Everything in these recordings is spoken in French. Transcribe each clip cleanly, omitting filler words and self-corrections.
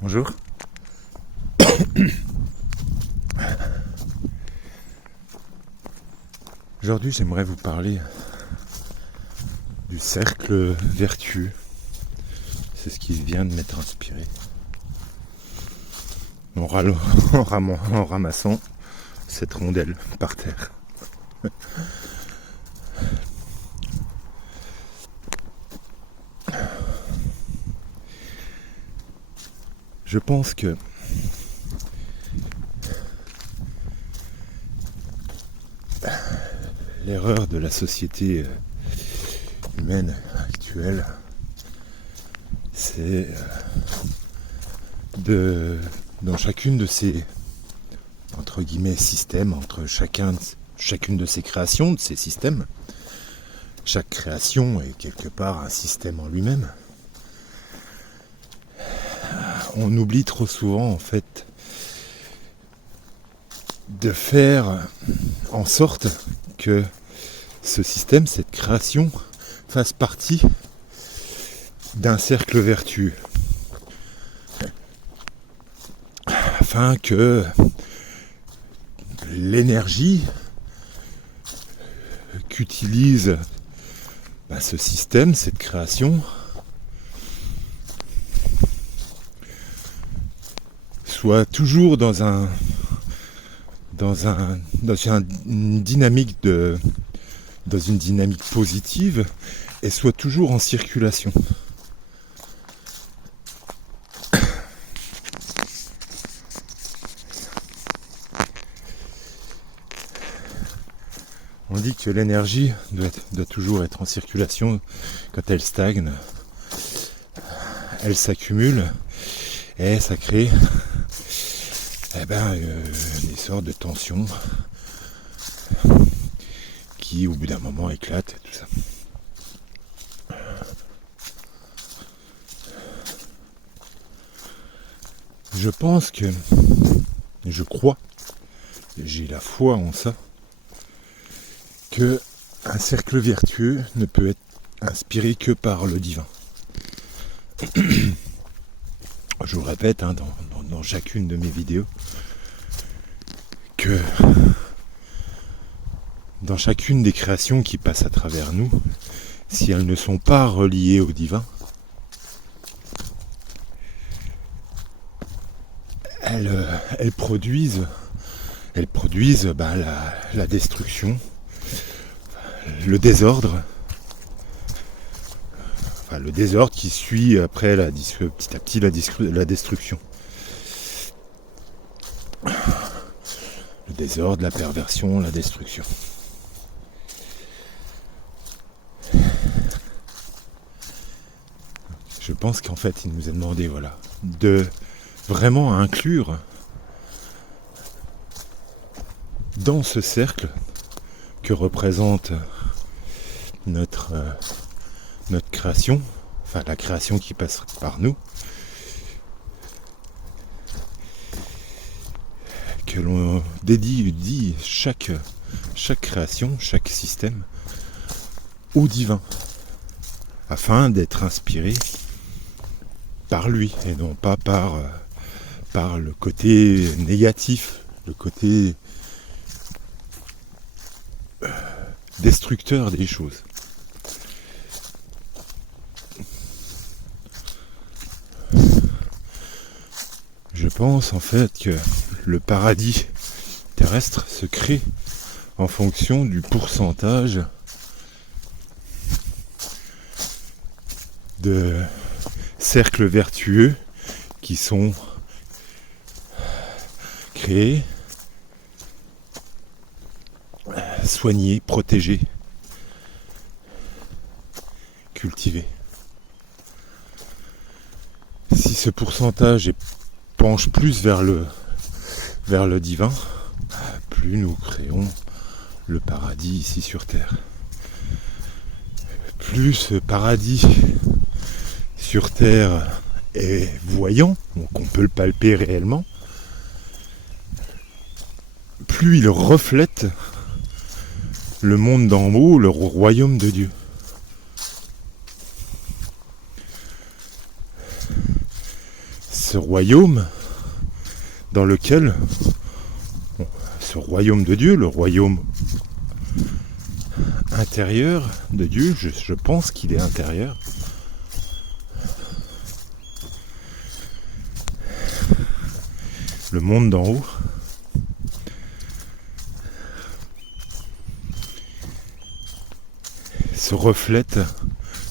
Bonjour. Aujourd'hui, j'aimerais vous parler du cercle vertueux. C'est ce qui vient de m'être inspiré. En ramassant cette rondelle par terre. Je pense que l'erreur de la société humaine actuelle, c'est dans chacune de ces entre guillemets systèmes, entre chacune de ces créations, de ces systèmes, chaque création est quelque part un système en lui-même. On oublie trop souvent en fait de faire en sorte que ce système, cette création, fasse partie d'un cercle vertueux. Afin que l'énergie qu'utilise ce système, cette création, soit toujours dans une dynamique positive et soit toujours en circulation. On dit que l'énergie doit toujours être en circulation. Quand elle stagne, elle s'accumule et ça crée des sortes de tensions qui au bout d'un moment éclatent et tout ça. Je pense que, je crois, j'ai la foi en ça, que un cercle vertueux ne peut être inspiré que par le divin. Je vous répète dans chacune de mes vidéos que dans chacune des créations qui passent à travers nous, si elles ne sont pas reliées au divin, elles produisent la destruction, le désordre, le désordre qui suit après petit à petit la destruction. Le désordre, la perversion, la destruction. Je pense qu'en fait, il nous a demandé, de vraiment inclure dans ce cercle que représente notre création, la création qui passe par nous, que l'on dit chaque création, chaque système au divin, afin d'être inspiré par lui et non pas par le côté négatif, le côté destructeur des choses. Je pense en fait que le paradis terrestre se crée en fonction du pourcentage de cercles vertueux qui sont créés, soignés, protégés, cultivés. Si ce pourcentage penche plus vers le divin, plus nous créons le paradis ici sur Terre. Plus ce paradis sur Terre est voyant, donc on peut le palper réellement, plus il reflète le monde d'en haut, le royaume de Dieu. ce royaume dans lequel, ce royaume de Dieu, le royaume intérieur de Dieu, je pense qu'il est intérieur, le monde d'en haut, se reflète,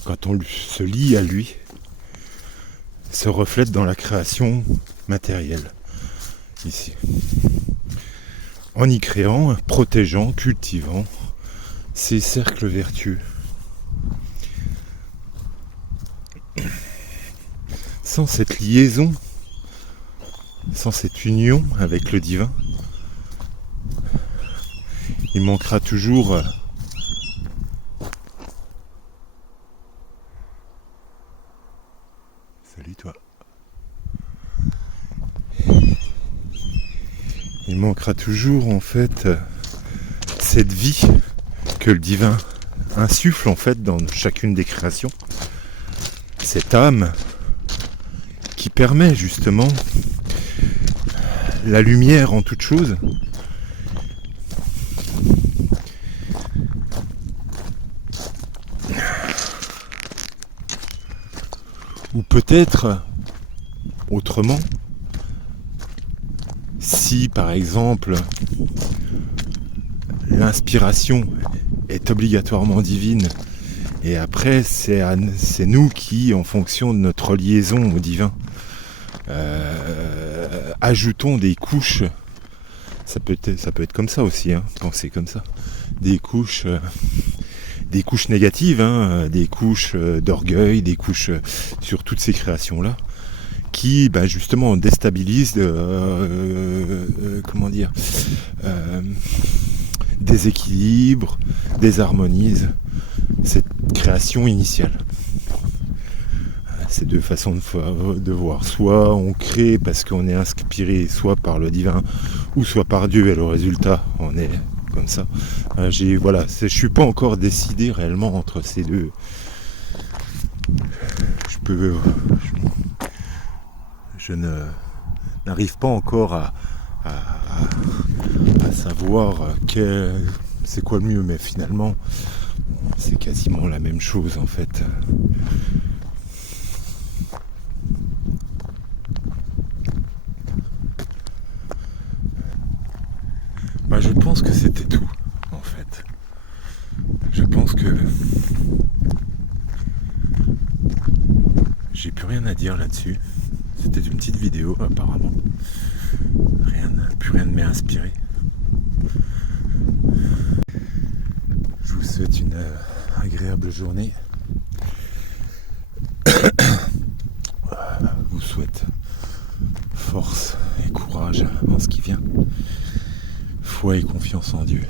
quand on se lie à lui, se reflète dans la création matérielle, ici. En y créant, protégeant, cultivant ces cercles vertueux. Sans cette liaison, sans cette union avec le divin, il manquera toujours salut toi. Il manquera toujours en fait cette vie que le divin insuffle en fait dans chacune des créations. Cette âme qui permet justement la lumière en toute chose. Ou peut-être autrement, si par exemple l'inspiration est obligatoirement divine et après c'est nous qui, en fonction de notre liaison au divin, ajoutons des couches. Ça peut être comme ça aussi, hein, penser comme ça, des couches négatives, hein, des couches d'orgueil, des couches sur toutes ces créations-là, qui justement déstabilisent, déséquilibrent, désharmonisent cette création initiale. C'est deux façons de voir. Soit on crée parce qu'on est inspiré soit par le divin ou soit par Dieu et le résultat on est comme ça. Je suis pas encore décidé réellement entre ces deux. Je n'arrive pas encore à savoir c'est quoi le mieux, mais finalement c'est quasiment la même chose en fait. Je pense que c'était tout, en fait. Je pense que j'ai plus rien à dire là-dessus. C'était une petite vidéo, apparemment. Plus rien ne m'est inspiré. Je vous souhaite une agréable journée. Je vous souhaite force et courage en ce qui vient. Foi et confiance en Dieu.